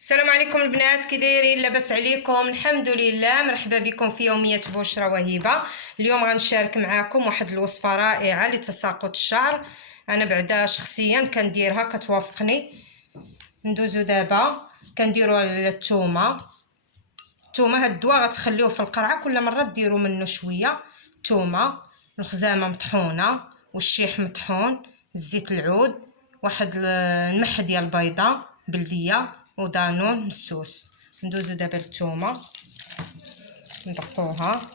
السلام عليكم البنات، كي دايرين؟ لاباس عليكم؟ الحمد لله. مرحبا بكم في يوميه بشرى وهبه. اليوم غنشارك معكم واحد الوصفه رائعه لتساقط الشعر. انا بعدا شخصيا كنديرها كتوافقني. ندوزو دابا كنديروا الثومه. هاد الدواء غتخليوه في القرعه، كل مره ديروا منه شويه. ثومه، الخزامه مطحونه والشيح مطحون، زيت العود، واحد المح ديال البيضه بلديه ودانون مسوس. ندوزو دابا الثومه نطفوها،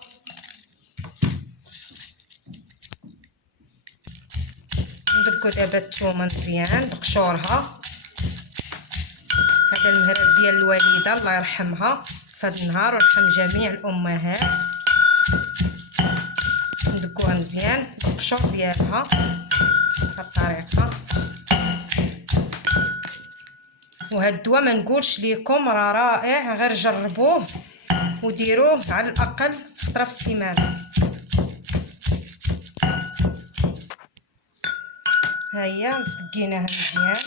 ندقو دابا الثومه مزيان بقشورها. هذا المهرس ديال الوالده الله يرحمها في هذا النهار ويرحم جميع الامهات. ندقوها مزيان بالقشور ديالها بهذه الطريقه. وهاد الدواء ما نقولش لكم راه رائع، غير جربوه وديروه على الاقل خطره في السيمانه. هيا دقيناها مزيان.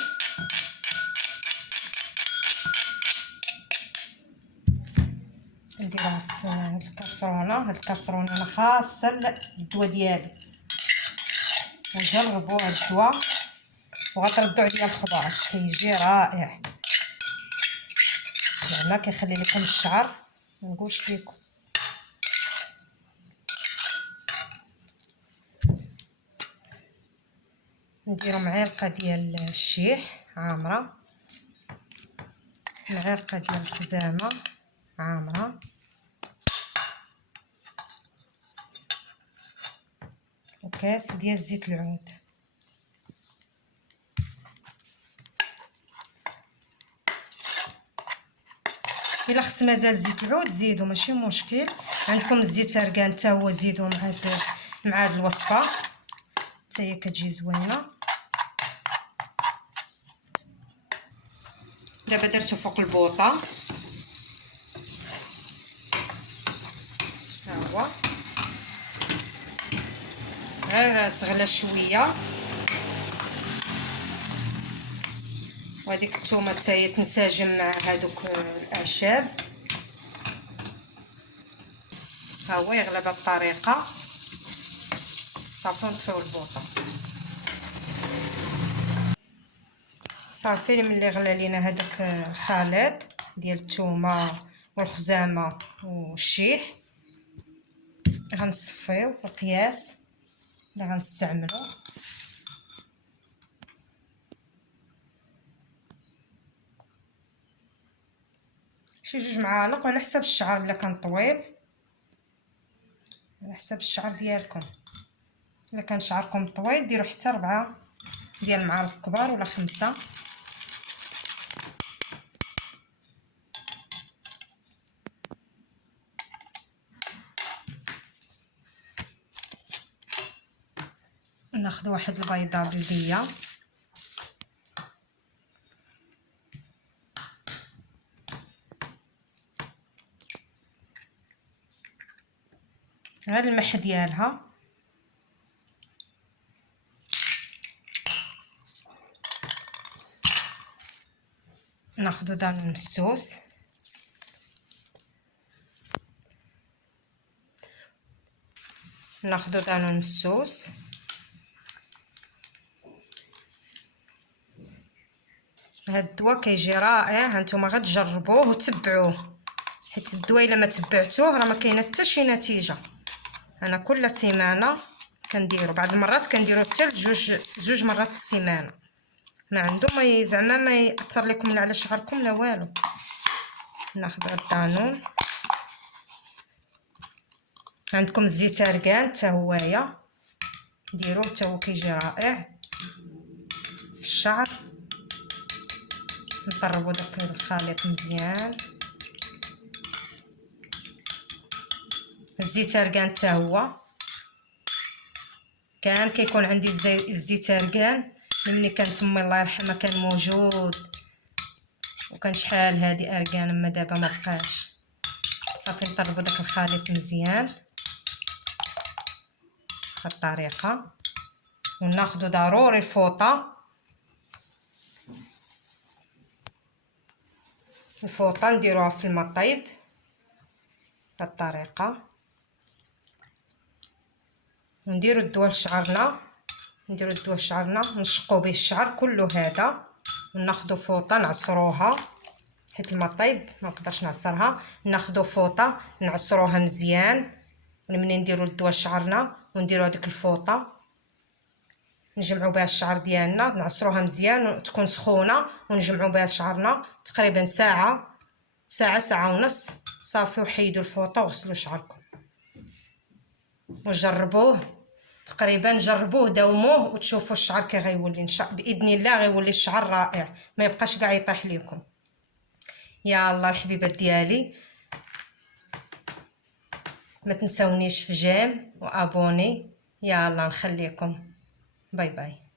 نديرها في هاد الكاسرونه انا خاصه الدواء ديالي. وجربوا هاد الدواء وغتردوا عليا الخبر، كيجي رائع زعما كيخلي لكم الشعر ما نقولش لكم. نديرو معلقه ديال الشيح عامره، معلقه ديال الخزامه عامره، وكاس ديال زيت العود. الا خص مازال زيت العود زيدوا ماشي مشكل. عندكم الزيت اركان حتى هو زيدوا مع هاد الوصفه حتى هي كتجي زوينه. دابا درتو فوق البوطه، ها هو غير تغلى شويه. وهذيك الثومه حتى هي تنسجم مع هذوك الاعشاب. ها هو يغلى بهذه الطريقه. صافي نطفيو البوطه. صافي ملي غلى لينا هذاك الخليط ديال الثومه والخزامه والشيح غنصفيو القياس اللي غنستعملو. شي 2 معالق على حسب الشعر. الا كان طويل على حسب الشعر ديالكم، الا كان شعركم طويل ديروا حتى 4 ديال المعالق كبار ولا 5. ناخذ واحد البيضه بلديه غير الملح ديالها، ناخذ دانون مسوس، ناخذ دانون مسوس. هاد الدواء كيجي رائع، هانتوما غتجربوه وتبعوه، حيت الدواء الا ما تبعتوه راه ما كاينه حتى شي نتيجه. انا كل سيمانه كنديرو، بعض المرات كنديرو حتى جوج مرات في السيمانه. ما عنده ما زعما ما ياثر لكم لا على شعركم لا والو. ناخذ الدانون. عندكم الزيت اركان حتى هوايا ديروه حتى هو كيجي رائع في الشعر. نقربوا داك الخليط مزيان. الزيت اركان حتى هو كان كيكون عندي الزيت اركان ملي كانت امي الله يرحمها كان موجود، وكان شحال هادي اركان اما دابا ما بقاش. صافي نطربوا داك الخليط مزيان بهذه الطريقه. وناخذ ضروري الفوطه الفوطه نديروها في الماء طيب بهذه الطريقه، ونديرو الدواء لشعرنا، نشقو به الشعر كله هذا، وناخذ فوطه نعصروها حيت الماء طيب ما نقدرش نعصرها، ناخذ فوطه نعصروها مزيان، ومنين نديرو الدواء لشعرنا ونديرو هذيك الفوطه نجمعوا بها الشعر ديالنا، نعصروها مزيان وتكون سخونه، ونجمعوا بها شعرنا تقريبا ساعه ساعه ونص صافي، وحيدوا الفوطه وغسلوا شعركم وجربوه. تقريبا جربوه داوموه وتشوفوا الشعر كي غيولي ان شاء باذن الله، غيولي الشعر رائع ما يبقاش كاع يطيح لكم. يا الله الحبيبات ديالي، ما تنسونيش في جيم وابوني. يا الله نخليكم، باي باي.